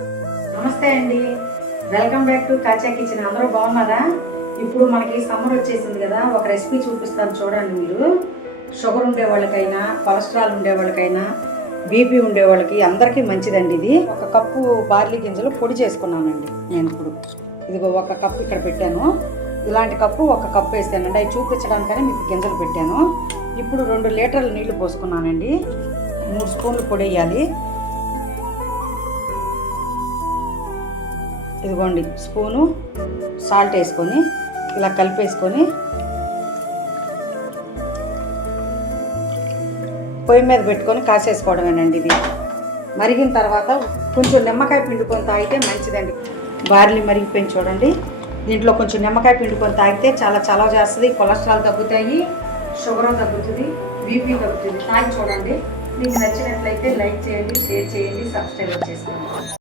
నమస్తే అండి, welcome back to కాచా kitchen. అందరూ బాగున్నారా? ఇప్పుడు మనకి సమ్మర్ వచ్చేసింది కదా, ఒక రెసిపీ చూపిస్తాను చూడండి. మీరు షుగర్ ఉండే వాళ్ళకైనా, కొలెస్ట్రాల్ ఉండే వాళ్ళకైనా, బీపీ ఉండే వాళ్ళకి అందరికీ మంచిదండి. ఇది ఒక కప్పు బార్లీ గింజలు పొడి చేసుకున్నానండి నేను. ఇప్పుడు ఇదిగో ఒక కప్పు ఇక్కడ పెట్టాను. ఇలాంటి కప్పు ఒక కప్పు వేసానండి, అవి చూపించడానికనే మీకు గింజలు పెట్టాను. ఇప్పుడు 2 లీటర్ల నీళ్లు పోసుకున్నానండి. 3 స్పూన్లు పొడి వేయాలి. ఇదిగోండి స్పూను సాల్ట్ వేసుకొని ఇలా కలిపేసుకొని పొయ్యి మీద పెట్టుకొని కాసేసుకోవడమేనండి. ఇది మరిగిన తర్వాత కొంచెం నిమ్మకాయ పిండుకొని తాగితే మంచిదండి. బార్లీ మరిగిపోయింది చూడండి. దీంట్లో కొంచెం నిమ్మకాయ పిండుకొని తాగితే చాలా చలవ చేస్తుంది. కొలెస్ట్రాల్ తగ్గుతాయి, షుగర్ తగ్గుతుంది, బీపీ తగ్గుతుంది. తాగి చూడండి. మీకు నచ్చినట్లయితే లైక్ చేయండి, షేర్ చేయండి, సబ్స్క్రైబ్ చేసుకోండి.